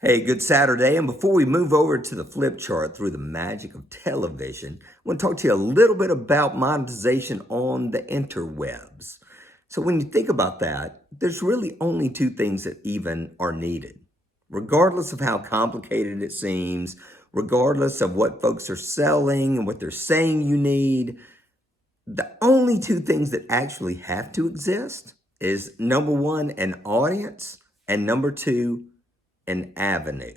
Hey, good Saturday. And before we move over to the flip chart through the magic of television, I want to talk to you a little bit about monetization on the interwebs. So when you think about that, there's really only two things that even are needed. Regardless of how complicated it seems, regardless of what folks are selling and what they're saying you need, the only two things that actually have to exist is number one, an audience, and number two, an avenue.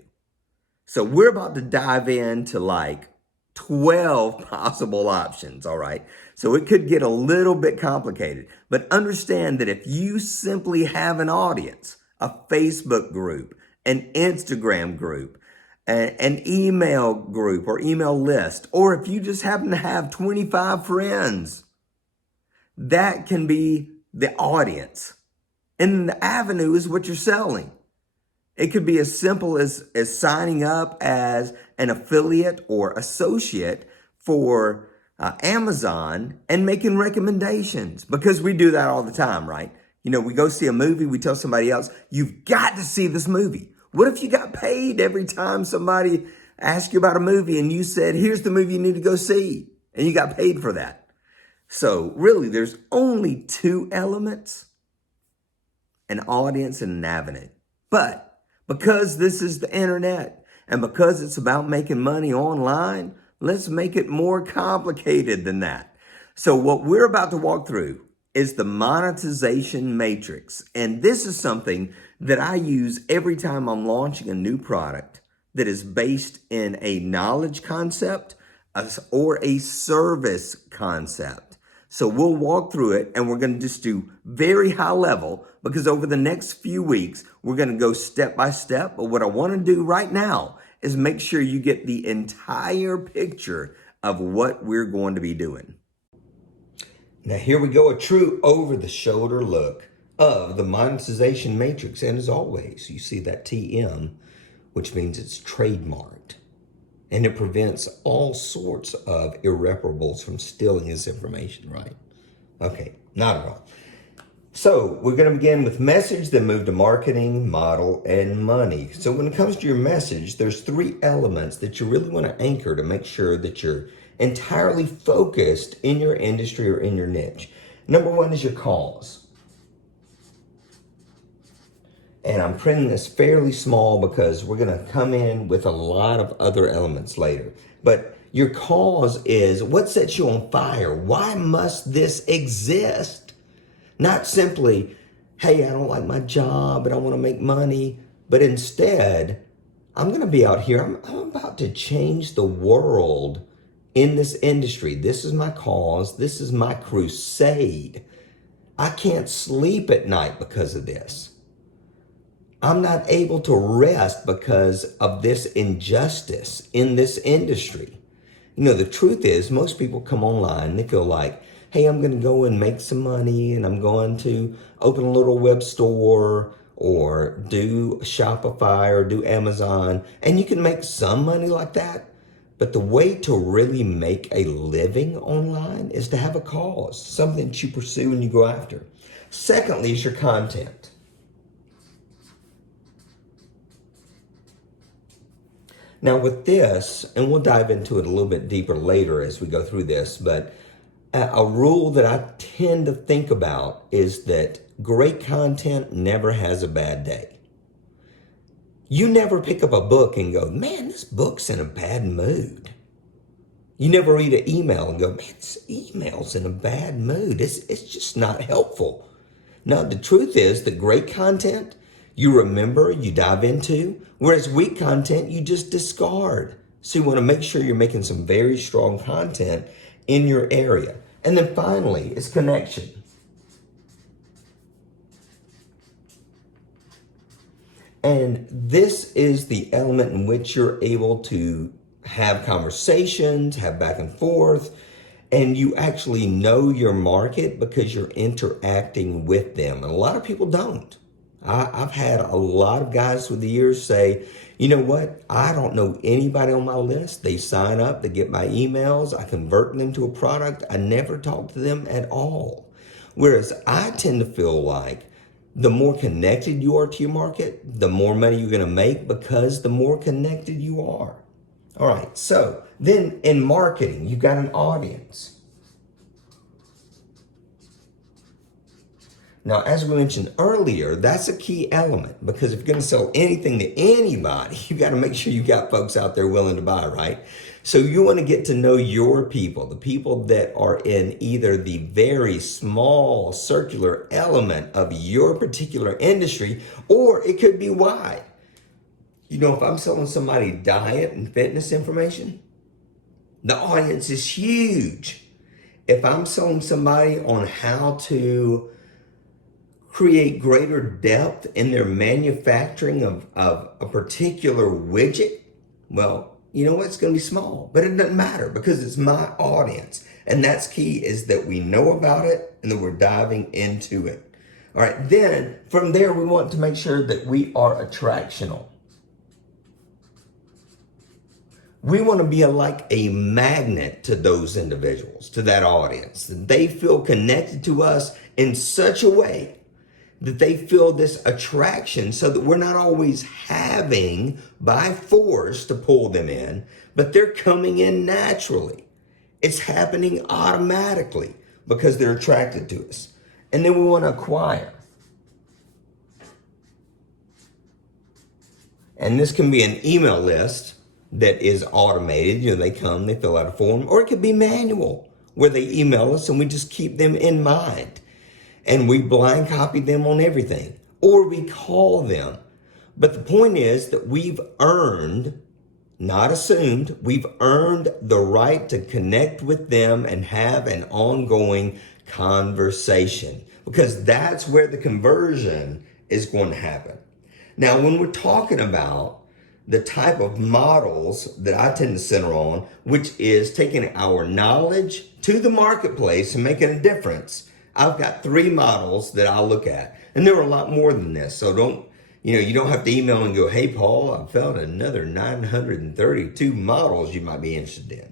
So we're about to dive into like 12 possible options, all right? So it could get a little bit complicated, but understand that if you simply have an audience, a Facebook group, an Instagram group, an email group or email list, or if you just happen to have 25 friends, that can be the audience. And the avenue is what you're selling. It could be as simple as signing up as an affiliate or associate for Amazon and making recommendations, because we do that all the time, right? You know, we go see a movie, we tell somebody else, you've got to see this movie. What if you got paid every time somebody asked you about a movie and you said, here's the movie you need to go see, and you got paid for that? So really, there's only two elements: an audience and an avenue. But because this is the internet and because it's about making money online, let's make it more complicated than that. So what we're about to walk through is the monetization matrix. And this is something that I use every time I'm launching a new product that is based in a knowledge concept or a service concept. So we'll walk through it, and we're going to just do very high level, because over the next few weeks, we're going to go step by step. But what I want to do right now is make sure you get the entire picture of what we're going to be doing. Now here we go, a true over-the-shoulder look of the monetization matrix. And as always, you see that TM, which means it's trademarked. And it prevents all sorts of irreparables from stealing this information, right? Okay, not at all. So we're going to begin with message, then move to marketing, model, and money. So when it comes to your message, there's three elements that you really want to anchor to make sure that you're entirely focused in your industry or in your niche. Number one is your cause. And I'm printing this fairly small because we're going to come in with a lot of other elements later. But your cause is what sets you on fire. Why must this exist? Not simply, hey, I don't like my job and I want to make money. But instead, I'm going to be out here. I'm about to change the world in this industry. This is my cause. This is my crusade. I can't sleep at night because of this. I'm not able to rest because of this injustice in this industry. You know, the truth is most people come online, they feel like, hey, I'm going to go and make some money and I'm going to open a little web store or do Shopify or do Amazon. And you can make some money like that. But the way to really make a living online is to have a cause, something that you pursue and you go after. Secondly is your content. Now with this, and we'll dive into it a little bit deeper later as we go through this, but a rule that I tend to think about is that great content never has a bad day. You never pick up a book and go, man, this book's in a bad mood. You never read an email and go, man, this email's in a bad mood. It's just not helpful. No, the truth is that great content you remember, you dive into, whereas weak content, you just discard. So you want to make sure you're making some very strong content in your area. And then finally, is connection. And this is the element in which you're able to have conversations, have back and forth, and you actually know your market because you're interacting with them. And a lot of people don't. I've had a lot of guys through the years say, you know what? I don't know anybody on my list. They sign up, they get my emails, I convert them to a product. I never talk to them at all. Whereas I tend to feel like The more connected you are to your market, the more money you're going to make because the more connected you are. All right, so then in marketing, you've got an audience. Now, as we mentioned earlier, that's a key element because if you're going to sell anything to anybody, you got to make sure you got folks out there willing to buy, right? So you want to get to know your people, the people that are in either the very small circular element of your particular industry, or it could be wide. You know, if I'm selling somebody diet and fitness information, the audience is huge. If I'm selling somebody on how to create greater depth in their manufacturing of a particular widget, well, you know what? It's going to be small, but it doesn't matter because it's my audience. And that's key, is that we know about it and that we're diving into it. All right, then from there, we want to make sure that we are attractional. We want to be like a magnet to those individuals, to that audience, that they feel connected to us in such a way that they feel this attraction, so that we're not always having by force to pull them in, but they're coming in naturally. It's happening automatically because they're attracted to us. And then we want to acquire. And this can be an email list that is automated. You know, they come, they fill out a form, or it could be manual where they email us and we just keep them in mind. And we blind copy them on everything, or we call them. But the point is that we've earned, not assumed, we've earned the right to connect with them and have an ongoing conversation, because that's where the conversion is going to happen. Now, when we're talking about the type of models that I tend to center on, which is taking our knowledge to the marketplace and making a difference, I've got 3 models that I look at, and there are a lot more than this. So you don't have to email and go, hey, Paul, I found another 932 models you might be interested in.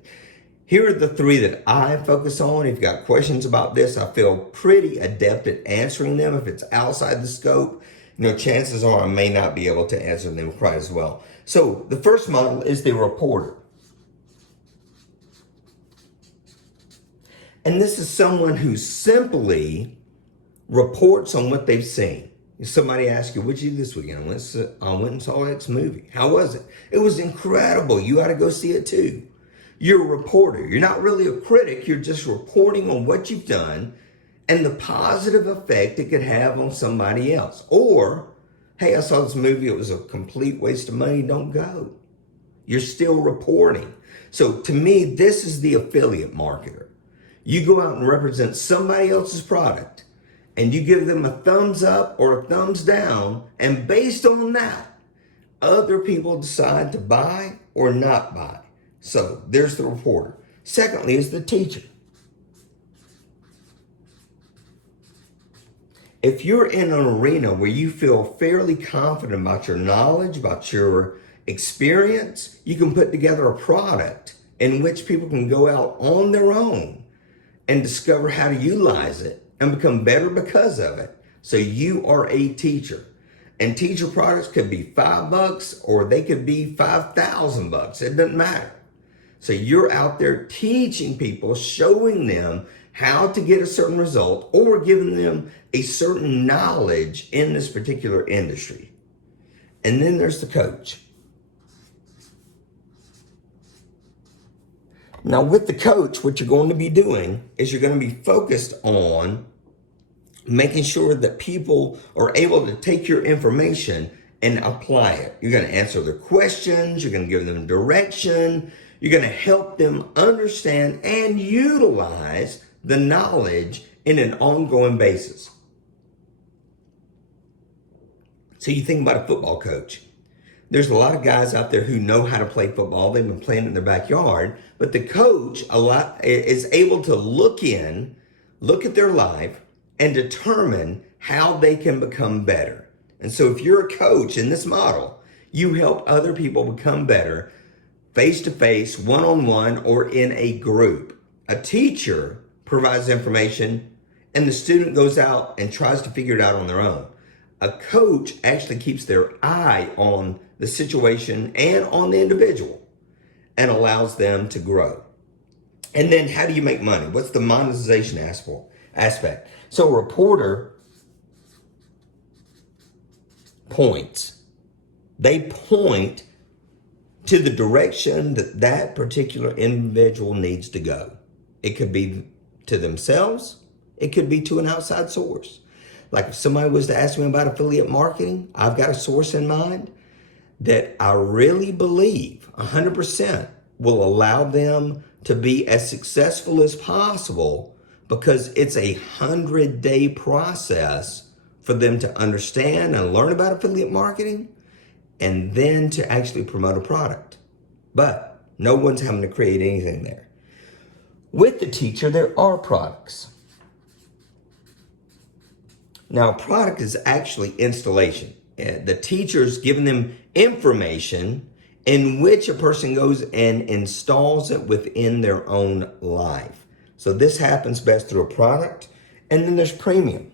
Here are the 3 that I focus on. If you've got questions about this, I feel pretty adept at answering them. If it's outside the scope, chances are I may not be able to answer them quite as well. So the first model is the reporter. And this is someone who simply reports on what they've seen. If somebody asks you, what'd you do this weekend? I went and saw X movie. How was it? It was incredible. You ought to go see it too. You're a reporter. You're not really a critic. You're just reporting on what you've done and the positive effect it could have on somebody else. Or, hey, I saw this movie. It was a complete waste of money. Don't go. You're still reporting. So to me, this is the affiliate marketer. You go out and represent somebody else's product and you give them a thumbs up or a thumbs down, and based on that, other people decide to buy or not buy. So there's the reporter. Secondly is the teacher. If you're in an arena where you feel fairly confident about your knowledge, about your experience, you can put together a product in which people can go out on their own and discover how to utilize it and become better because of it. So you are a teacher. And teacher products could be $5 or they could be $5,000. It doesn't matter. So you're out there teaching people, showing them how to get a certain result or giving them a certain knowledge in this particular industry. And then there's the coach. Now with the coach, what you're going to be doing is you're going to be focused on making sure that people are able to take your information and apply it. You're going to answer their questions. You're going to give them direction. You're going to help them understand and utilize the knowledge in an ongoing basis. So you think about a football coach. There's a lot of guys out there who know how to play football. They've been playing in their backyard, but the coach is able to look at their life and determine how they can become better. And so if you're a coach in this model, you help other people become better face-to-face, one-on-one, or in a group. A teacher provides information and the student goes out and tries to figure it out on their own. A coach actually keeps their eye on the situation and on the individual and allows them to grow. And then how do you make money? What's the monetization aspect? So a reporter points. They point to the direction that that particular individual needs to go. It could be to themselves. It could be to an outside source. Like if somebody was to ask me about affiliate marketing, I've got a source in mind that I really believe 100% will allow them to be as successful as possible, because it's a 100-day process for them to understand and learn about affiliate marketing and then to actually promote a product. But no one's having to create anything there. With the teacher, there are products. Now, a product is actually installation. The teacher's giving them information in which a person goes and installs it within their own life. So this happens best through a product. And then there's premium.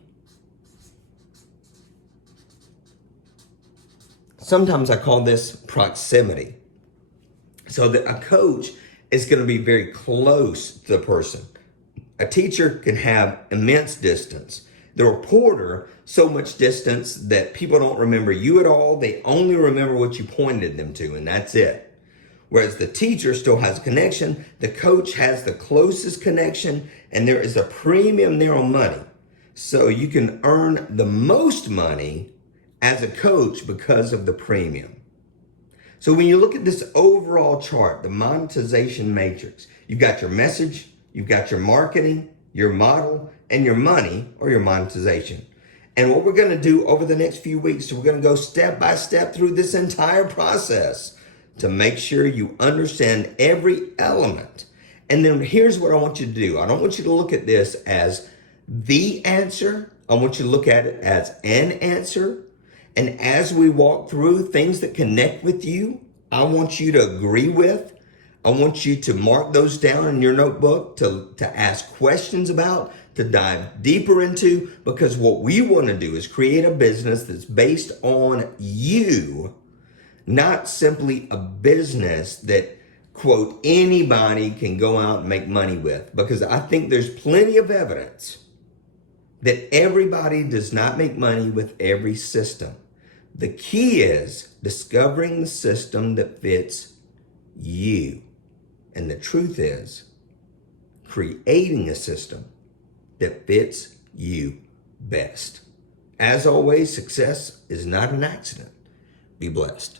Sometimes I call this proximity. So that a coach is going to be very close to the person. A teacher can have immense distance. The reporter, so much distance that people don't remember you at all. They only remember what you pointed them to, and that's it. Whereas the teacher still has a connection. The coach has the closest connection, and there is a premium there on money. So you can earn the most money as a coach because of the premium. So when you look at this overall chart, the monetization matrix, you've got your message, you've got your marketing, your model, and your money, or your monetization. And what we're going to do over the next few weeks, so we're going to go step by step through this entire process to make sure you understand every element. And then here's what I want you to do. I don't want you to look at this as the answer. I want you to look at it as an answer. And as we walk through things that connect with you, I want you to agree with. I want you to mark those down in your notebook to ask questions about, to dive deeper into, because what we want to do is create a business that's based on you, not simply a business that, quote, anybody can go out and make money with. Because I think there's plenty of evidence that everybody does not make money with every system. The key is discovering the system that fits you. And the truth is creating a system that fits you best. As always, success is not an accident. Be blessed.